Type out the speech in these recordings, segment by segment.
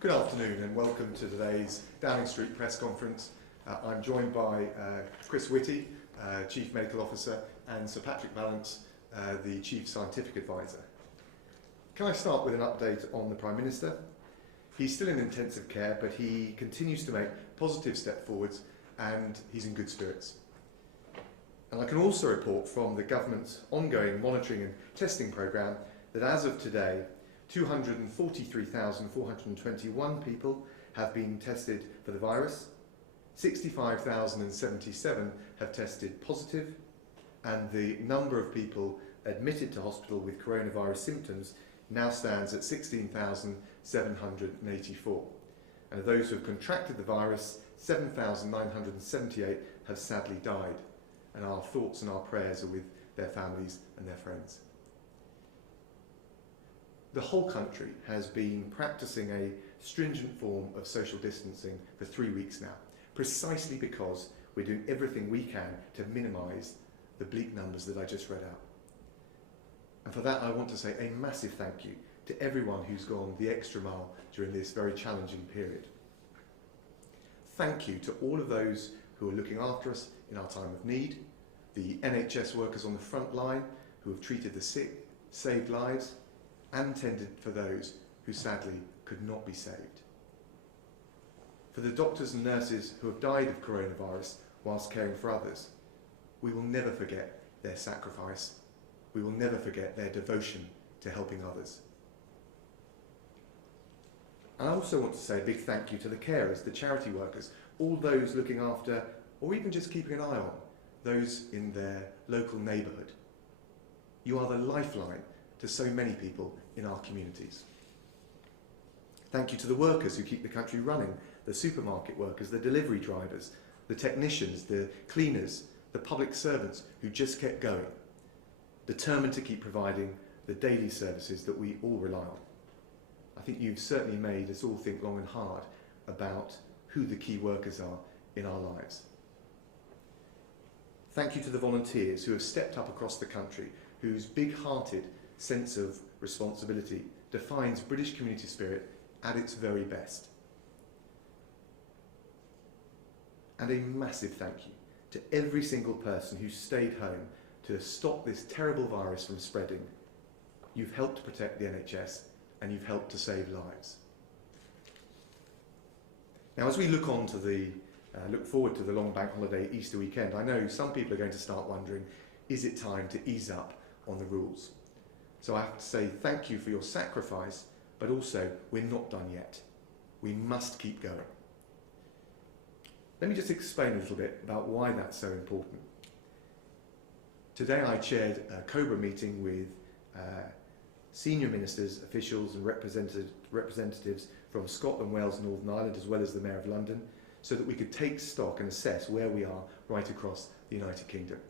Good afternoon and welcome to today's Downing Street press conference. I'm joined by Chris Whitty, Chief Medical Officer, and Sir Patrick Vallance, the Chief Scientific Advisor. Can I start with an update on the Prime Minister? He's still in intensive care, but he continues to make positive steps forwards and he's in good spirits. And I can also report from the government's ongoing monitoring and testing programme that as of today, 243,421 people have been tested for the virus, 65,077 have tested positive, and the number of people admitted to hospital with coronavirus symptoms now stands at 16,784. And of those who have contracted the virus, 7,978 have sadly died, and our thoughts and our prayers are with their families and their friends. The whole country has been practicing a stringent form of social distancing for 3 weeks now, precisely because we're doing everything we can to minimise the bleak numbers that I just read out. And for that I want to say a massive thank you to everyone who's gone the extra mile during this very challenging period. Thank you to all of those who are looking after us in our time of need, the NHS workers on the front line who have treated the sick, saved lives, and tended for those who sadly could not be saved. For the doctors and nurses who have died of coronavirus whilst caring for others, we will never forget their sacrifice. We will never forget their devotion to helping others. I also want to say a big thank you to the carers, the charity workers, all those looking after, or even just keeping an eye on, those in their local neighbourhood. You are the lifeline to so many people in our communities. Thank you to the workers who keep the country running, the supermarket workers, the delivery drivers, the technicians, the cleaners, the public servants who just kept going, determined to keep providing the daily services that we all rely on. I think you've certainly made us all think long and hard about who the key workers are in our lives. Thank you to the volunteers who have stepped up across the country, whose big-hearted sense of responsibility defines British community spirit at its very best. And a massive thank you to every single person who stayed home to stop this terrible virus from spreading. You've helped to protect the NHS and you've helped to save lives. Now, as we look forward to the long bank holiday Easter weekend, I know some people are going to start wondering, is it time to ease up on the rules? So I have to say thank you for your sacrifice, but also we're not done yet. We must keep going. Let me just explain a little bit about why that's so important. Today I chaired a COBRA meeting with senior ministers, officials and representatives from Scotland, Wales and Northern Ireland, as well as the Mayor of London, so that we could take stock and assess where we are right across the United Kingdom.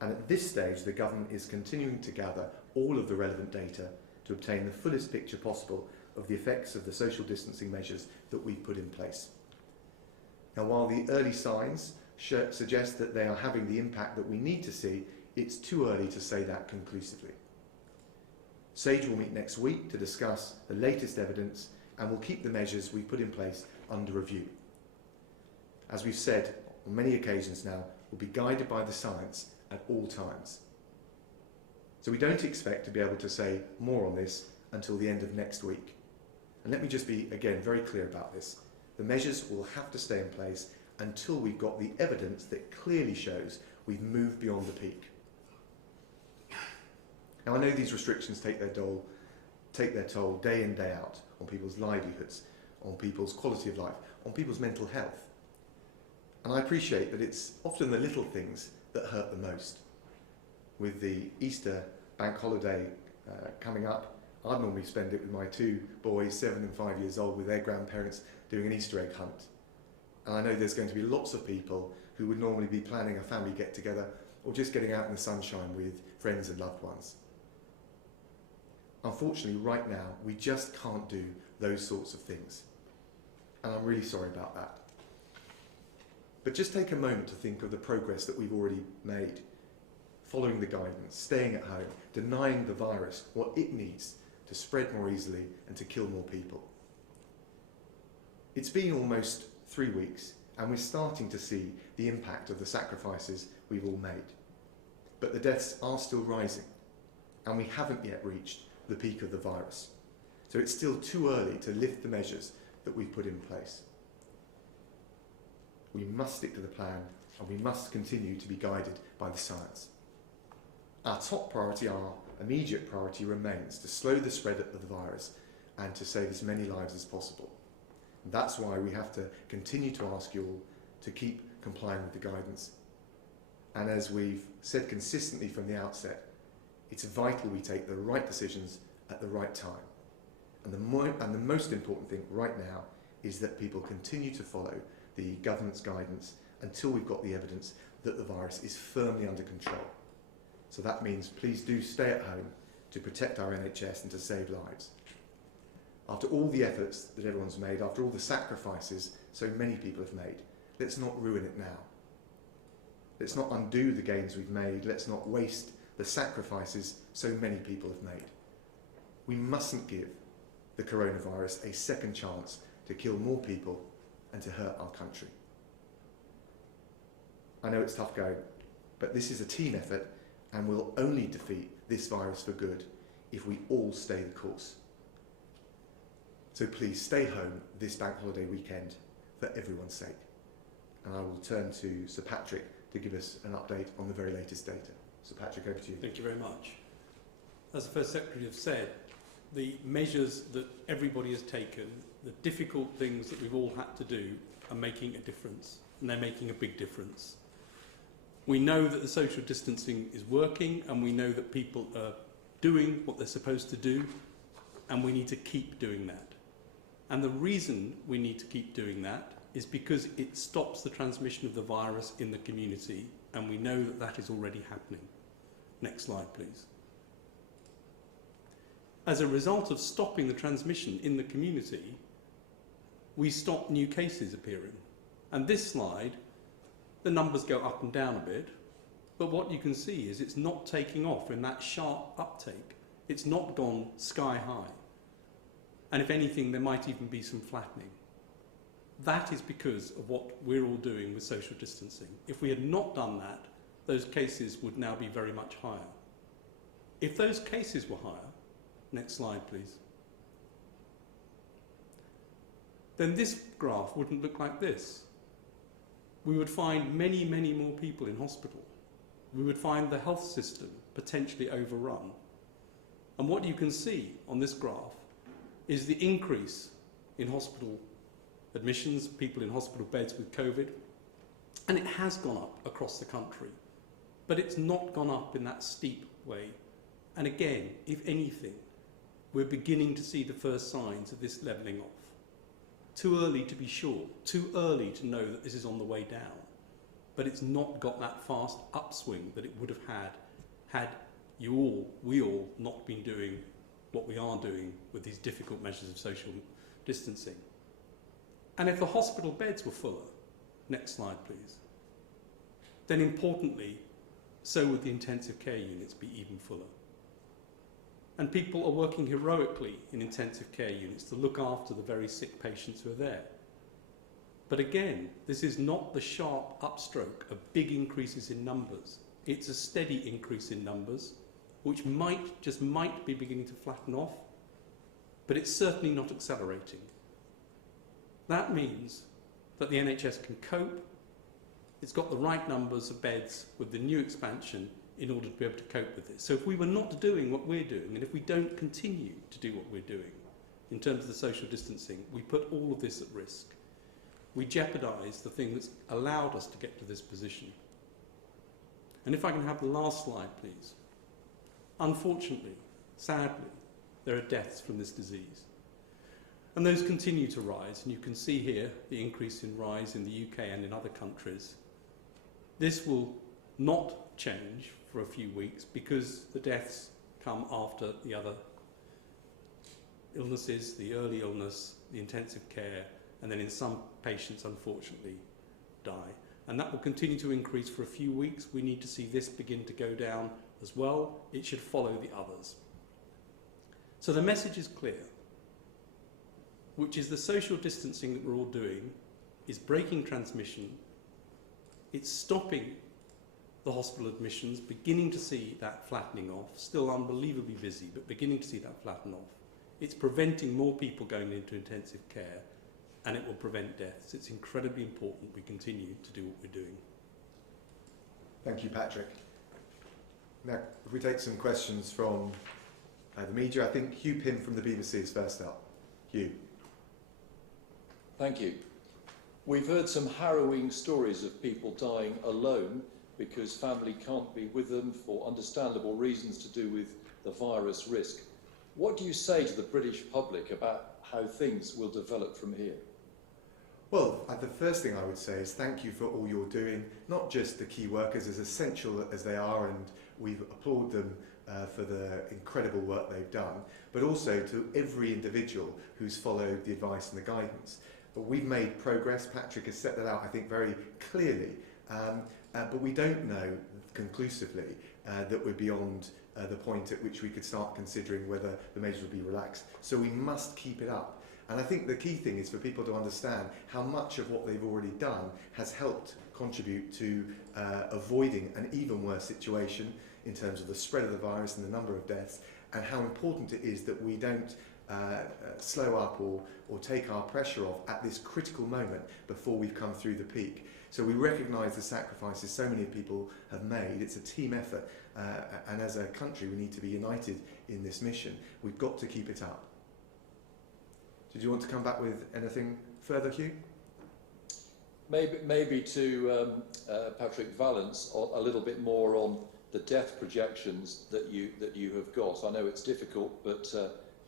And at this stage, the government is continuing to gather all of the relevant data to obtain the fullest picture possible of the effects of the social distancing measures that we've put in place. Now, while the early signs suggest that they are having the impact that we need to see, it's too early to say that conclusively. SAGE will meet next week to discuss the latest evidence and will keep the measures we've put in place under review. As we've said on many occasions now, we'll be guided by the science at all times. So we don't expect to be able to say more on this until the end of next week. And let me just be, again, very clear about this. The measures will have to stay in place until we've got the evidence that clearly shows we've moved beyond the peak. Now, I know these restrictions take their toll day in, day out on people's livelihoods, on people's quality of life, on people's mental health. And I appreciate that it's often the little things that hurt the most. With the Easter bank holiday coming up, I'd normally spend it with my two boys, 7 and 5 years old, with their grandparents doing an Easter egg hunt. And I know there's going to be lots of people who would normally be planning a family get-together or just getting out in the sunshine with friends and loved ones. Unfortunately, right now, we just can't do those sorts of things. And I'm really sorry about that. But just take a moment to think of the progress that we've already made. Following the guidance, staying at home, denying the virus what it needs to spread more easily and to kill more people. It's been almost 3 weeks and we're starting to see the impact of the sacrifices we've all made. But the deaths are still rising and we haven't yet reached the peak of the virus. So it's still too early to lift the measures that we've put in place. We must stick to the plan and we must continue to be guided by the science. Our top priority, our immediate priority, remains to slow the spread of the virus and to save as many lives as possible. And that's why we have to continue to ask you all to keep complying with the guidance. And as we've said consistently from the outset, it's vital we take the right decisions at the right time. And the most important thing right now is that people continue to follow the government's guidance until we've got the evidence that the virus is firmly under control. So that means please do stay at home to protect our NHS and to save lives. After all the efforts that everyone's made, after all the sacrifices so many people have made, let's not ruin it now. Let's not undo the gains we've made. Let's not waste the sacrifices so many people have made. We mustn't give the coronavirus a second chance to kill more people and to hurt our country. I know it's tough going, but this is a team effort and we'll only defeat this virus for good if we all stay the course. So please stay home this bank holiday weekend for everyone's sake. And I will turn to Sir Patrick to give us an update on the very latest data. Sir Patrick, over to you. Thank you very much. As the First Secretary has said, the measures that everybody has taken, the difficult things that we've all had to do, are making a difference, and they're making a big difference. We know that the social distancing is working, and we know that people are doing what they're supposed to do, and we need to keep doing that. And the reason we need to keep doing that is because it stops the transmission of the virus in the community, and we know that that is already happening. Next slide, please. As a result of stopping the transmission in the community, we stop new cases appearing. And this slide, the numbers go up and down a bit, but what you can see is it's not taking off in that sharp uptake. It's not gone sky high. And if anything, there might even be some flattening. That is because of what we're all doing with social distancing. If we had not done that, those cases would now be very much higher. If those cases were higher, next slide please, then this graph wouldn't look like this. We would find many, many more people in hospital. We would find the health system potentially overrun. And what you can see on this graph is the increase in hospital admissions, people in hospital beds with COVID, and it has gone up across the country, but it's not gone up in that steep way. And again, if anything, we're beginning to see the first signs of this levelling off. Too early to be sure, too early to know that this is on the way down, but it's not got that fast upswing that it would have had we all not been doing what we are doing with these difficult measures of social distancing. And if the hospital beds were fuller, next slide please, then importantly, so would the intensive care units be even fuller. And people are working heroically in intensive care units to look after the very sick patients who are there. But again, this is not the sharp upstroke of big increases in numbers. It's a steady increase in numbers, which just might be beginning to flatten off, but it's certainly not accelerating. That means that the NHS can cope. It's got the right numbers of beds with the new expansion in order to be able to cope with this. So if we were not doing what we're doing, and if we don't continue to do what we're doing in terms of the social distancing, we put all of this at risk. We jeopardise the thing that's allowed us to get to this position. And if I can have the last slide, please. Unfortunately, sadly, there are deaths from this disease. And those continue to rise, and you can see here the increase in rise in the UK and in other countries. This will not change for a few weeks because the deaths come after the other illnesses, the early illness, the intensive care, and then in some patients, unfortunately, die. And that will continue to increase for a few weeks. We need to see this begin to go down as well. It should follow the others. So the message is clear. which is the social distancing that we're all doing, is breaking transmission. It's stopping the hospital admissions, beginning to see that flattening off, still unbelievably busy, but beginning to see that flatten off. It's preventing more people going into intensive care, and it will prevent deaths. It's incredibly important we continue to do what we're doing. Thank you, Patrick. Now, if we take some questions from the media, I think Hugh Pym from the BBC is first up. Hugh. Thank you. We've heard some harrowing stories of people dying alone because family can't be with them for understandable reasons to do with the virus risk. What do you say to the British public about how things will develop from here? Well, the first thing I would say is thank you for all you're doing, not just the key workers, as essential as they are, and we applaud them for the incredible work they've done, but also to every individual who's followed the advice and the guidance. But we've made progress. Patrick has set that out, I think, very clearly, but we don't know conclusively that we're beyond the point at which we could start considering whether the measures will be relaxed. So we must keep it up. And I think the key thing is for people to understand how much of what they've already done has helped contribute to avoiding an even worse situation in terms of the spread of the virus and the number of deaths, and how important it is that we don't slow up or take our pressure off at this critical moment before we've come through the peak. So we recognise the sacrifices so many people have made. It's a team effort, and as a country we need to be united in this mission. We've got to keep it up. Did you want to come back with anything further, Hugh? Maybe to Patrick Vallance, a little bit more on the death projections that you have got. I know it's difficult, but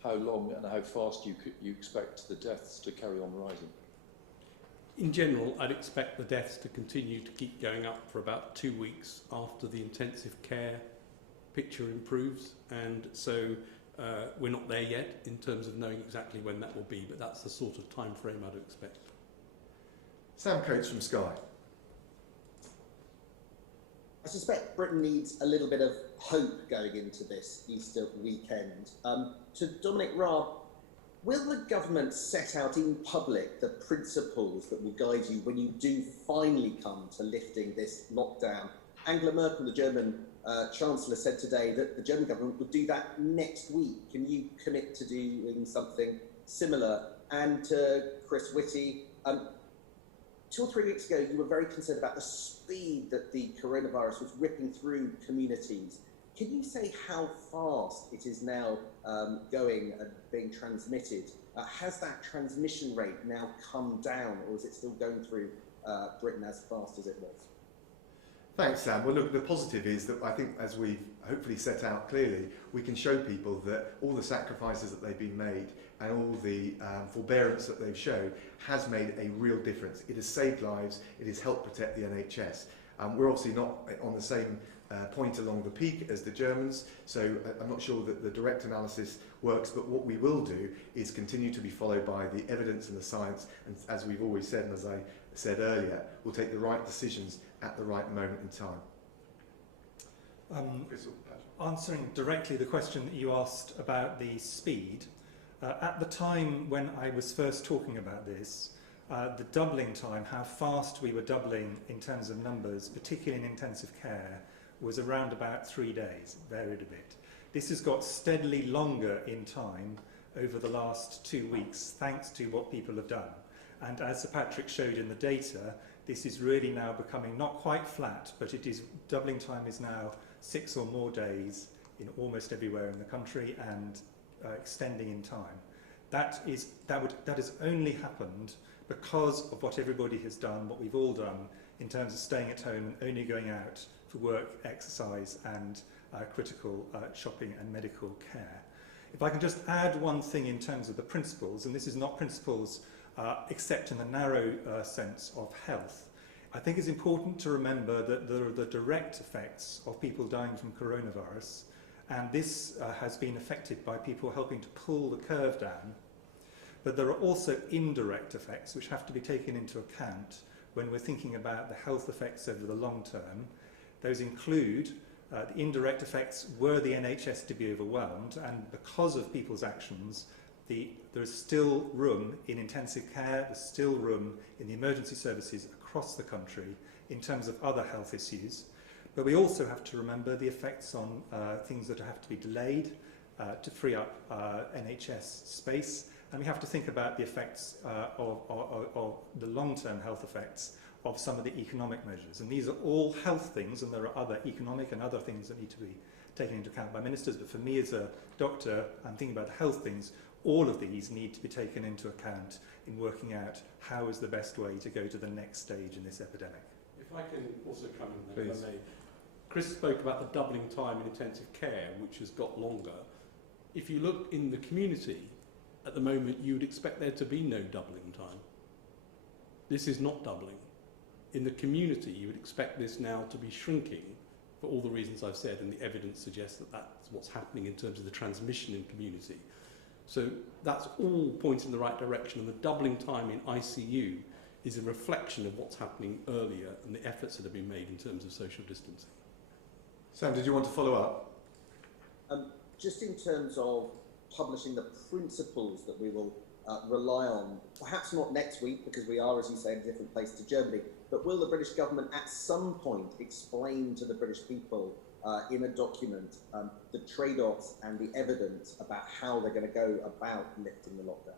how long and how fast you expect the deaths to carry on rising? In general, I'd expect the deaths to continue to keep going up for about 2 weeks after the intensive care picture improves, and so we're not there yet in terms of knowing exactly when that will be, but that's the sort of time frame I'd expect. Sam Coates from Sky. I suspect Britain needs a little bit of hope going into this Easter weekend. To Dominic Raab, will the government set out in public the principles that will guide you when you do finally come to lifting this lockdown? Angela Merkel, the German Chancellor, said today that the German government would do that next week. Can you commit to doing something similar? And to Chris Whitty, 2 or 3 weeks ago, you were very concerned about the speed that the coronavirus was ripping through communities. Can you say how fast it is now going and being transmitted? Has that transmission rate now come down, or is it still going through Britain as fast as it was? Thanks, Sam. Well, look, the positive is that I think, as we've hopefully set out clearly, we can show people that all the sacrifices that they've been made and all the forbearance that they've shown has made a real difference. It has saved lives. It has helped protect the NHS. We're obviously not on the same point along the peak as the Germans, so I'm not sure that the direct analysis works, but what we will do is continue to be followed by the evidence and the science, and as we've always said, and as I said earlier, we'll take the right decisions at the right moment in time. Answering directly the question that you asked about the speed, at the time when I was first talking about this, the doubling time, how fast we were doubling in terms of numbers, particularly in intensive care, was around about 3 days, varied a bit. This has got steadily longer in time over the last 2 weeks, thanks to what people have done. And as Sir Patrick showed in the data, this is really now becoming not quite flat, but it is doubling time is now 6 or more days in almost everywhere in the country, and extending in time. That has only happened because of what everybody has done, what we've all done in terms of staying at home and only going out for work, exercise and critical shopping and medical care. If I can just add one thing in terms of the principles, and this is not principles except in the narrow sense of health, I think it's important to remember that there are the direct effects of people dying from coronavirus, and this has been affected by people helping to pull the curve down. But there are also indirect effects which have to be taken into account when we're thinking about the health effects over the long term. Those include the indirect effects were the NHS to be overwhelmed, and because of people's actions, There's still room in intensive care, there's still room in the emergency services across the country in terms of other health issues. But we also have to remember the effects on things that have to be delayed to free up NHS space. And we have to think about the effects of the long-term health effects of some of the economic measures. And these are all health things, and there are other economic and other things that need to be taken into account by ministers. But for me as a doctor, I'm thinking about the health things. All of these need to be taken into account in working out how is the best way to go to the next stage in this epidemic. If I can also come in there, Please. if I may. Chris spoke about the doubling time in intensive care, which has got longer. If you look in the community, at the moment you would expect there to be no doubling time. This is not doubling. In the community, you would expect this now to be shrinking for all the reasons I've said, and the evidence suggests that that's what's happening in terms of the transmission in community. So that's all pointing in the right direction, and the doubling time in ICU is a reflection of what's happening earlier and the efforts that have been made in terms of social distancing. Sam, did you want to follow up? Just in terms of publishing the principles that we will rely on, perhaps not next week because we are, as you say, in a different place to Germany, but will the British government at some point explain to the British people in a document the trade-offs and the evidence about how they're going to go about lifting the lockdown?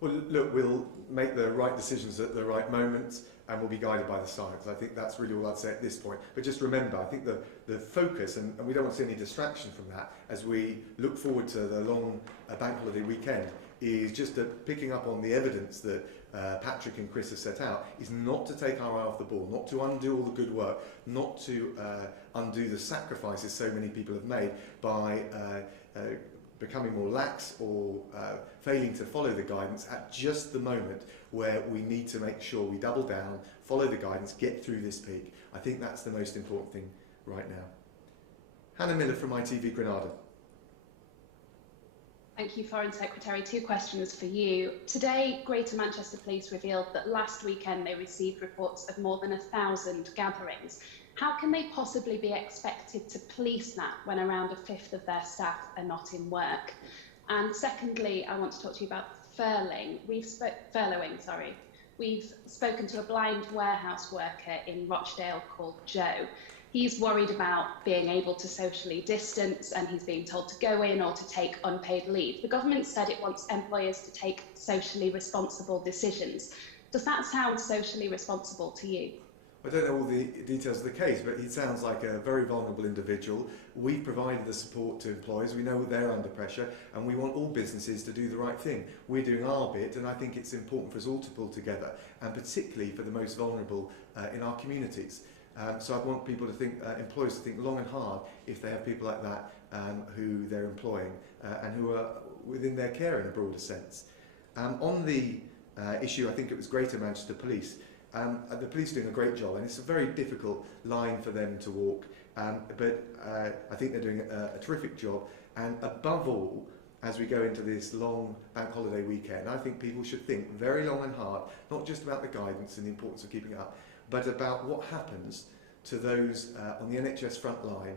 Well, look, we'll make the right decisions at the right moment and we'll be guided by the science. I think that's really all I'd say at this point. But just remember, I think the focus, and we don't want to see any distraction from that, as we look forward to the long bank holiday weekend, is just picking up on the evidence that Patrick and Chris have set out, is not to take our eye off the ball, not to undo all the good work, not to undo the sacrifices so many people have made by becoming more lax or failing to follow the guidance at just the moment where we need to make sure we double down, follow the guidance, get through this peak. I think that's the most important thing right now. Hannah Miller from ITV Granada. Thank you, Foreign Secretary. 2 questions for you. Today, Greater Manchester Police revealed that last weekend they received reports of more than 1,000 gatherings. How can they possibly be expected to police that when around 1/5 of their staff are not in work? And secondly, I want to talk to you about furloughing. We've spoken to a blind warehouse worker in Rochdale called Joe. He's worried about being able to socially distance, and he's being told to go in or to take unpaid leave. The government said it wants employers to take socially responsible decisions. Does that sound socially responsible to you? I don't know all the details of the case, but he sounds like a very vulnerable individual. We've provided the support to employers. We know they're under pressure, and we want all businesses to do the right thing. We're doing our bit, and I think it's important for us all to pull together, and particularly for the most vulnerable in our communities. So I want people to think, employers to think long and hard if they have people like that who they're employing and who are within their care in a broader sense. On the issue, I think it was Greater Manchester Police. The police are doing a great job, and it's a very difficult line for them to walk, but I think they're doing a terrific job. And above all, as we go into this long bank holiday weekend, I think people should think very long and hard, not just about the guidance and the importance of keeping it up, but about what happens to those on the NHS front line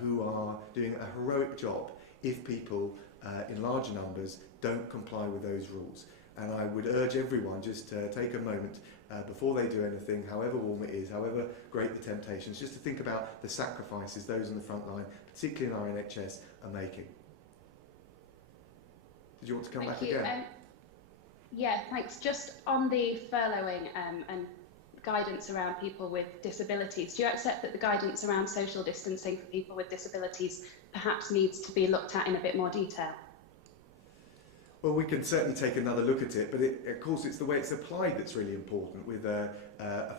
who are doing a heroic job if people in larger numbers don't comply with those rules. And I would urge everyone just to take a moment before they do anything, however warm it is, however great the temptations, just to think about the sacrifices those on the front line, particularly in our NHS, are making. Did you want to come back again? Yeah, thanks. Just on the furloughing and guidance around people with disabilities, do you accept that the guidance around social distancing for people with disabilities perhaps needs to be looked at in a bit more detail? Well, we can certainly take another look at it, but of course it's the way it's applied that's really important, with a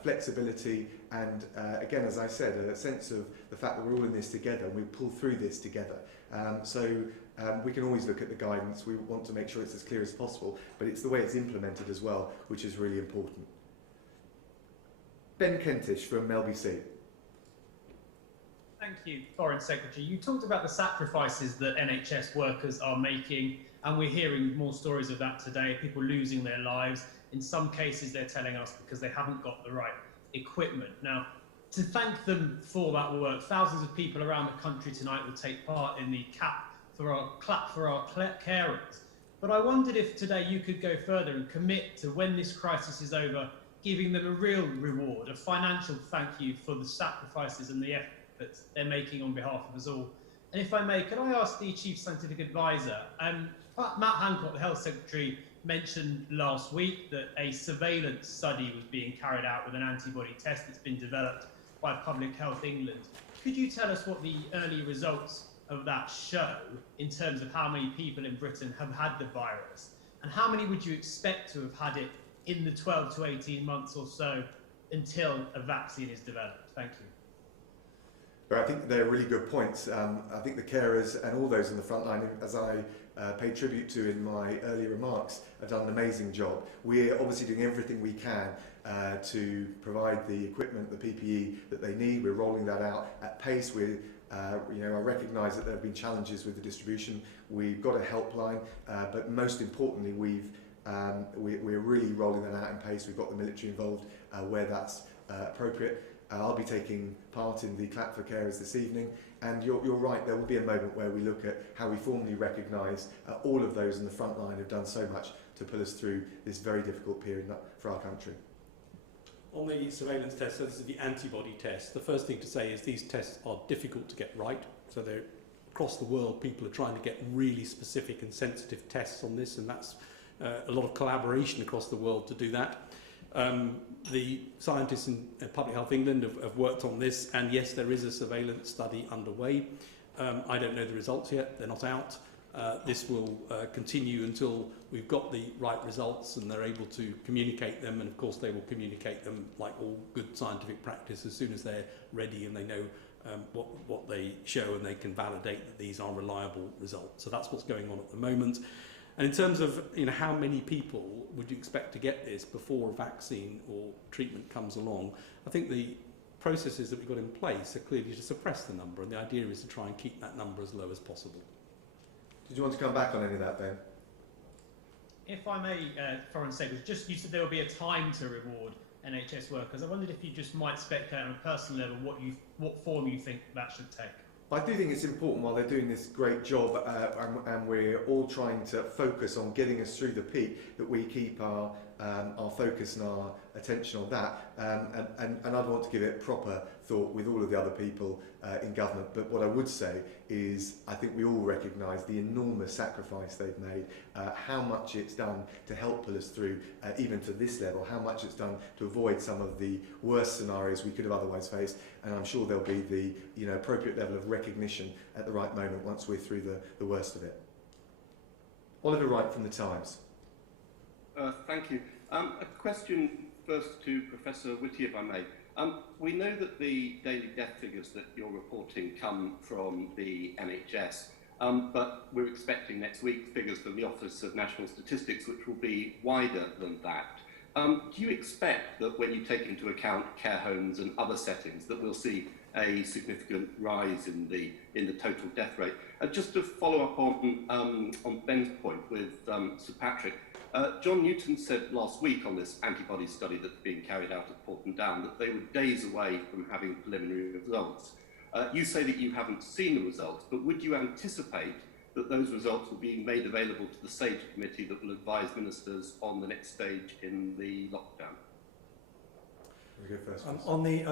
flexibility and, again, as I said, a sense of the fact that we're all in this together and we pull through this together. We can always look at the guidance. We want to make sure it's as clear as possible, but it's the way it's implemented as well, which is really important. Ben Kentish from LBC. Thank you, Foreign Secretary. You talked about the sacrifices that NHS workers are making, and we're hearing more stories of that today, people losing their lives. In some cases, they're telling us because they haven't got the right equipment. Now, to thank them for that work, thousands of people around the country tonight will take part in the clap for our carers. But I wondered if today you could go further and commit to, when this crisis is over, giving them a real reward, a financial thank you for the sacrifices and the efforts they're making on behalf of us all. And if I may, could I ask the Chief Scientific Advisor, Matt Hancock, the Health Secretary, mentioned last week that a surveillance study was being carried out with an antibody test that's been developed by Public Health England. Could you tell us what the early results of that show in terms of how many people in Britain have had the virus? And how many would you expect to have had it in the 12 to 18 months or so until a vaccine is developed? Thank you. But I think they're really good points. I think the carers and all those in the front line, as I paid tribute to in my earlier remarks, have done an amazing job. We're obviously doing everything we can to provide the equipment, the PPE that they need. We're rolling that out at pace. I recognise that there have been challenges with the distribution. We've got a helpline, but most importantly, we're really rolling that out in pace. We've got the military involved where that's appropriate. I'll be taking part in the clap for carers this evening, and you're right, there will be a moment where we look at how we formally recognise all of those in the front line who've done so much to pull us through this very difficult period for our country. On the surveillance test, so this is the antibody test, the first thing to say is these tests are difficult to get right. So they're, across the world, people are trying to get really specific and sensitive tests on this, and that's a lot of collaboration across the world to do that. The scientists in Public Health England have worked on this, and yes, there is a surveillance study underway. I don't know the results yet, they're not out. This will continue until we've got the right results and they're able to communicate them, and of course they will communicate them like all good scientific practice as soon as they're ready and they know what they show and they can validate that these are reliable results. So that's what's going on at the moment. And in terms of how many people would you expect to get this before a vaccine or treatment comes along, I think the processes that we've got in place are clearly to suppress the number, and the idea is to try and keep that number as low as possible. Did you want to come back on any of that, Ben? If I may, Foreign Secretary, just you said there will be a time to reward NHS workers. I wondered if you just might speculate on a personal level what form you think that should take. I do think it's important while they're doing this great job and we're all trying to focus on getting us through the peak, that we keep our focus and our attention on that. And I'd want to give it proper thought with all of the other people in government. But what I would say is I think we all recognise the enormous sacrifice they've made, how much it's done to help pull us through even to this level, how much it's done to avoid some of the worst scenarios we could have otherwise faced. And I'm sure there'll be the appropriate level of recognition at the right moment once we're through the worst of it. Oliver Wright from The Times. Thank you. A question first to Professor Whitty, if I may. We know that the daily death figures that you're reporting come from the NHS, but we're expecting next week figures from the Office of National Statistics, which will be wider than that. Do you expect that when you take into account care homes and other settings that we'll see a significant rise in the total death rate? Just to follow up on Ben's point with Sir Patrick, John Newton said last week on this antibody study that's being carried out at Porton Down that they were days away from having preliminary results. You say that you haven't seen the results, but would you anticipate that those results will be made available to the SAGE committee that will advise ministers on the next stage in the lockdown? We'll go first. On the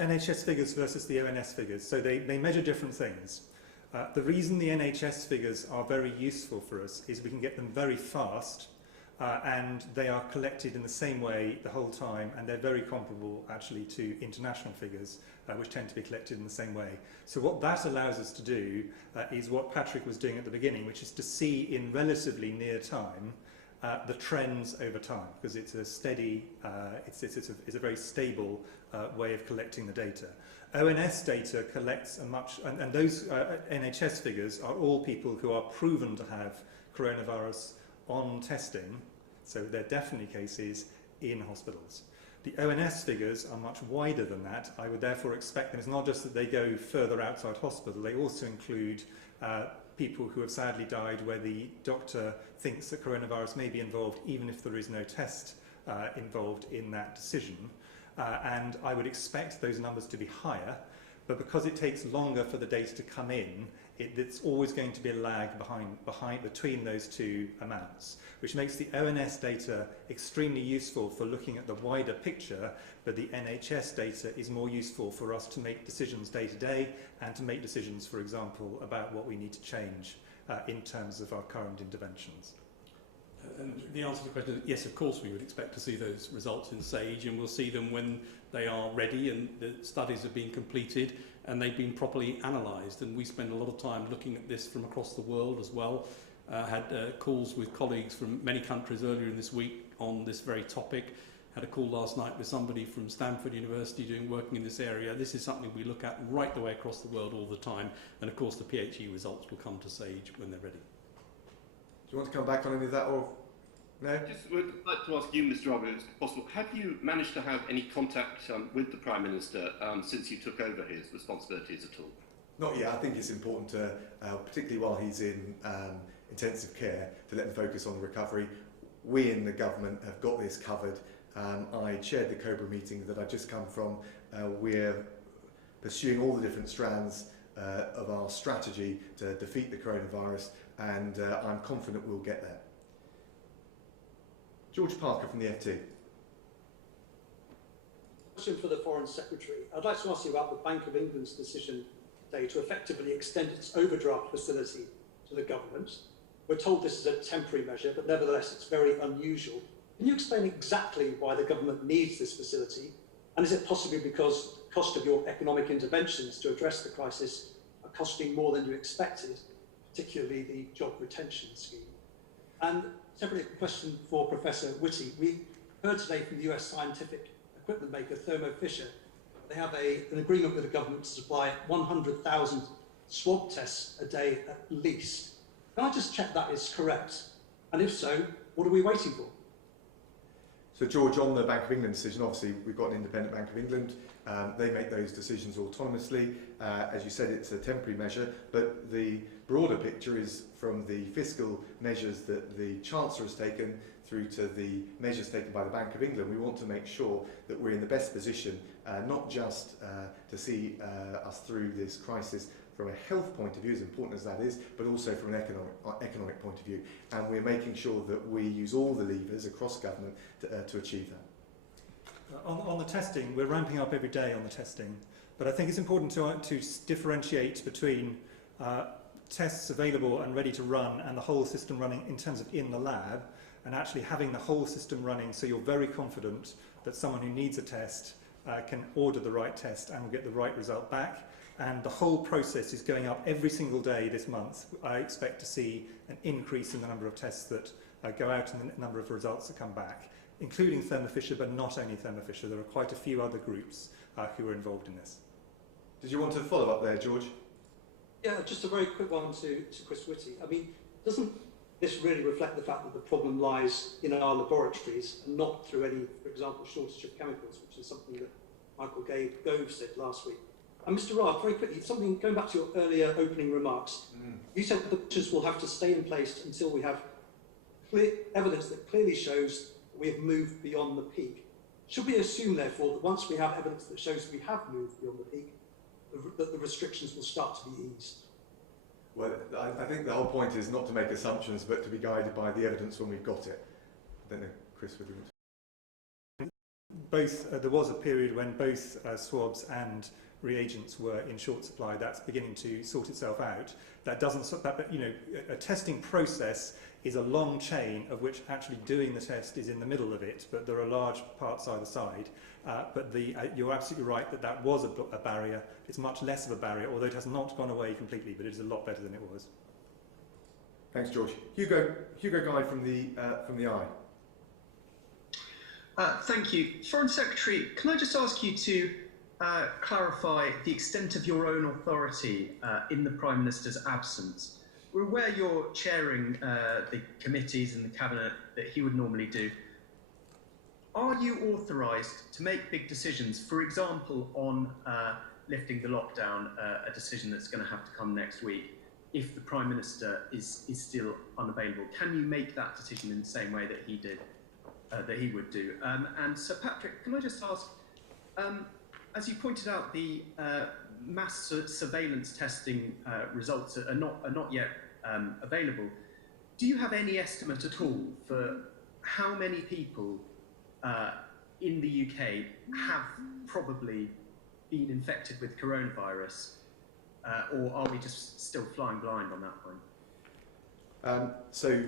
NHS figures versus the ONS figures, so they measure different things. The reason the NHS figures are very useful for us is we can get them very fast, and they are collected in the same way the whole time, and they're very comparable actually to international figures, which tend to be collected in the same way. So what that allows us to do is what Patrick was doing at the beginning, which is to see in relatively near time the trends over time, because it's a steady, it's a very stable way of collecting the data. ONS data collects a much, and those NHS figures are all people who are proven to have coronavirus on testing, so they're definitely cases in hospitals. The ONS figures are much wider than that. I would therefore expect them, it's not just that they go further outside hospital, they also include people who have sadly died where the doctor thinks that coronavirus may be involved even if there is no test involved in that decision. And I would expect those numbers to be higher, but because it takes longer for the data to come in, it's always going to be a lag between those two amounts, which makes the ONS data extremely useful for looking at the wider picture, but the NHS data is more useful for us to make decisions day to day and to make decisions, for example, about what we need to change in terms of our current interventions. And the answer to the question is yes, of course we would expect to see those results in SAGE, and we'll see them when they are ready and the studies have been completed and they've been properly analysed. And we spend a lot of time looking at this from across the world as well. Had calls with colleagues from many countries earlier in this week on this very topic. Had a call last night with somebody from Stanford University working in this area. This is something we look at right the way across the world all the time. And of course the PHE results will come to SAGE when they're ready. Do you want to come back on any of that, or no? Just would like to ask you, Mr. Raab, if it's possible, have you managed to have any contact with the Prime Minister since you took over his responsibilities at all? Not yet. I think it's important to, particularly while he's in intensive care, to let him focus on the recovery. We in the government have got this covered. I chaired the COBRA meeting that I've just come from. We're pursuing all the different strands of our strategy to defeat the coronavirus, and I'm confident we'll get there. George Parker from the FT. Question for the Foreign Secretary. I'd like to ask you about the Bank of England's decision today to effectively extend its overdraft facility to the government. We're told this is a temporary measure, but nevertheless it's very unusual. Can you explain exactly why the government needs this facility? And is it possibly because the cost of your economic interventions to address the crisis are costing more than you expected, particularly the job retention scheme? And separately, a question for Professor Whitty. We heard today from the US scientific equipment maker Thermo Fisher. They have an agreement with the government to supply 100,000 swab tests a day at least. Can I just check that is correct? And if so, what are we waiting for? So George, on the Bank of England decision, obviously we've got an independent Bank of England. They make those decisions autonomously. As you said, it's a temporary measure, but the broader picture is from the fiscal measures that the Chancellor has taken through to the measures taken by the Bank of England. We want to make sure that we're in the best position, not just to see us through this crisis from a health point of view, as important as that is, but also from an economic point of view. And we're making sure that we use all the levers across government to achieve that. On the testing, we're ramping up every day on the testing, but I think it's important to differentiate between tests available and ready to run and the whole system running in terms of in the lab, and actually having the whole system running so you're very confident that someone who needs a test can order the right test and will get the right result back. And the whole process is going up every single day this month. I expect to see an increase in the number of tests that go out and the number of results that come back, including Thermo Fisher, but not only Thermo Fisher. There are quite a few other groups who are involved in this. Did you want to follow up there, George? Yeah, just a very quick one to Chris Whitty. I mean, doesn't this really reflect the fact that the problem lies in our laboratories and not through any, for example, shortage of chemicals, which is something that Michael Gove said last week? And Mr. Raab, very quickly, something going back to your earlier opening remarks. You said that the measures will have to stay in place until we have clear evidence that clearly shows we have moved beyond the peak. Should we assume, therefore, that once we have evidence that shows we have moved beyond the peak, that the restrictions will start to be eased? Well, I think the whole point is not to make assumptions, but to be guided by the evidence when we've got it. I don't know, Chris, whether you there was a period when both swabs and reagents were in short supply. That's beginning to sort itself out. That doesn't, but you know, a testing process is a long chain of which actually doing the test is in the middle of it, but there are large parts either side. But you're absolutely right that that was a barrier. It's much less of a barrier, although it has not gone away completely, but it is a lot better than it was. Thanks, George. Hugo Guy from the Eye. Thank you. Foreign Secretary, can I just ask you to clarify the extent of your own authority in the Prime Minister's absence? We're aware you're chairing the committees in the Cabinet that he would normally do. Are you authorised to make big decisions, for example, on lifting the lockdown, a decision that's going to have to come next week, if the Prime Minister is still unavailable? Can you make that decision in the same way that he did, that he would do? And Sir Patrick, can I just ask, as you pointed out, the mass surveillance testing results are not yet available. Do you have any estimate at all for how many people in the UK have probably been infected with coronavirus, or are we just still flying blind on that point? So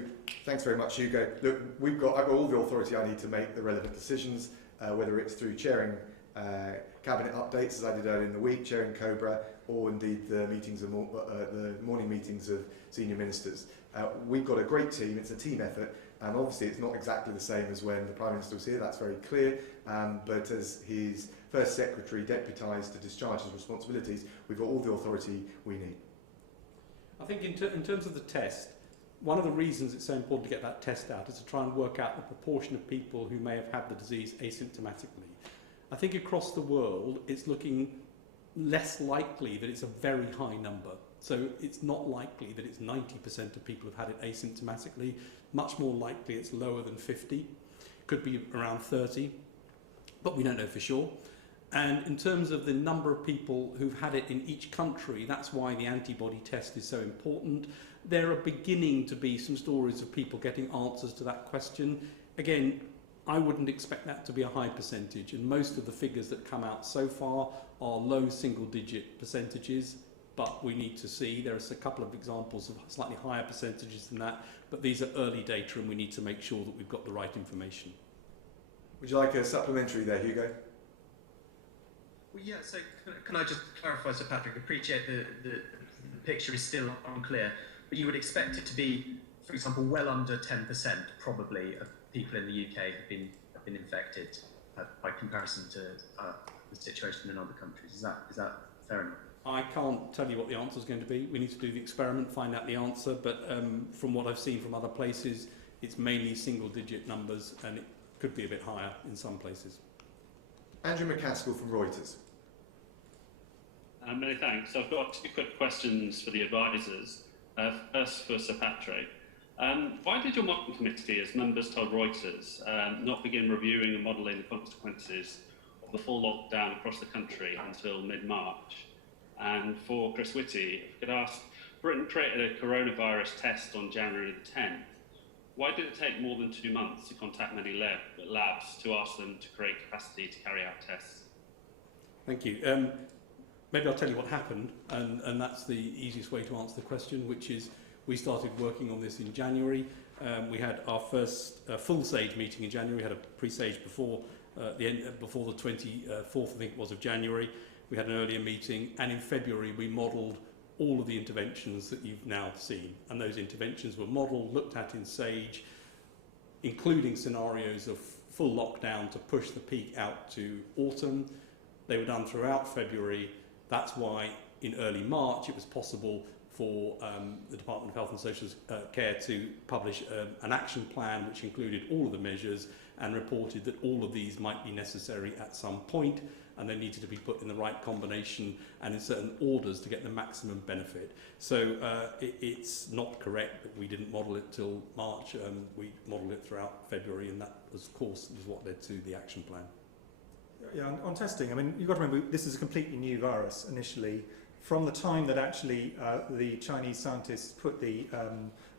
thanks very much, Hugo. Look, I've got all the authority I need to make the relevant decisions, whether it's through chairing cabinet updates, as I did earlier in the week, chairing COBRA, or indeed the morning meetings of senior ministers. We've got a great team. It's a team effort, and obviously it's not exactly the same as when the Prime Minister was here. That's very clear. But as his first secretary deputised to discharge his responsibilities, we've got all the authority we need. I think in terms of the test, one of the reasons it's so important to get that test out is to try and work out the proportion of people who may have had the disease asymptomatically. I think across the world it's looking less likely that it's a very high number. So it's not likely that it's 90% of people have had it asymptomatically. Much more likely it's lower than 50. Could be around 30, but we don't know for sure. And in terms of the number of people who've had it in each country, that's why the antibody test is so important. There are beginning to be some stories of people getting answers to that question. Again, I wouldn't expect that to be a high percentage, and most of the figures that come out so far are low single-digit percentages, but we need to see. There are a couple of examples of slightly higher percentages than that, but these are early data and we need to make sure that we've got the right information. Would you like a supplementary there, Hugo? Well, yeah, so can I just clarify, Sir Patrick? Appreciate the picture is still unclear, but you would expect it to be, for example, well under 10% probably of people in the UK have been infected by comparison to the situation in other countries. Is that fair enough? I can't tell you what the answer is going to be. We need to do the experiment, find out the answer, but from what I've seen from other places, it's mainly single-digit numbers, and it could be a bit higher in some places. Andrew McCaskill from Reuters. Many thanks. I've got two quick questions for the advisors. First for Sir Patrick. Why did your modelling committee, as members told Reuters, not begin reviewing and modelling the consequences of the full lockdown across the country until mid-March? And for Chris Whitty, if I could ask, Britain created a coronavirus test on January the 10th. Why did it take more than 2 months to contact many labs to ask them to create capacity to carry out tests? Thank you. Maybe I'll tell you what happened, and that's the easiest way to answer the question, which is we started working on this in January. We had our first full SAGE meeting in January. We had a pre-SAGE before before the 24th, I think it was, of January. We had an earlier meeting, and in February we modelled all of the interventions that you've now seen. And those interventions were modelled, looked at in SAGE, including scenarios of full lockdown to push the peak out to autumn. They were done throughout February. That's why in early March it was possible for the Department of Health and Social Care to publish an action plan which included all of the measures and reported that all of these might be necessary at some point, and they needed to be put in the right combination and in certain orders to get the maximum benefit. So it's not correct that we didn't model it till March. We modelled it throughout February, and that was, of course, was what led to the action plan. Yeah, on testing, I mean, you've got to remember, this is a completely new virus initially. From the time that actually the Chinese scientists put the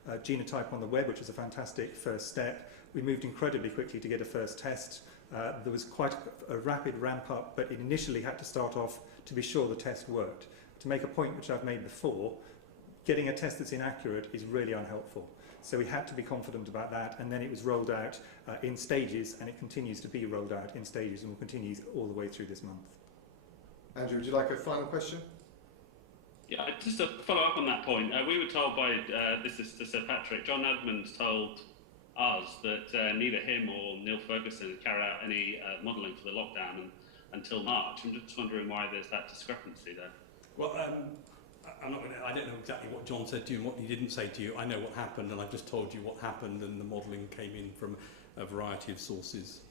genotype on the web, which was a fantastic first step, we moved incredibly quickly to get a first test. There was quite a rapid ramp up, but it initially had to start off to be sure the test worked. To make a point which I've made before, getting a test that's inaccurate is really unhelpful. So we had to be confident about that, and then it was rolled out in stages, and it continues to be rolled out in stages and will continue all the way through this month. Andrew, would you like a final question? Yeah, just to follow up on that point, we were told by, this is to Sir Patrick, John Edmonds told us that neither him or Neil Ferguson had carried out any modelling for the lockdown until March. I'm just wondering why there's that discrepancy there. Well, I don't know exactly what John said to you and what he didn't say to you. I know what happened, and I've just told you what happened, and the modelling came in from a variety of sources.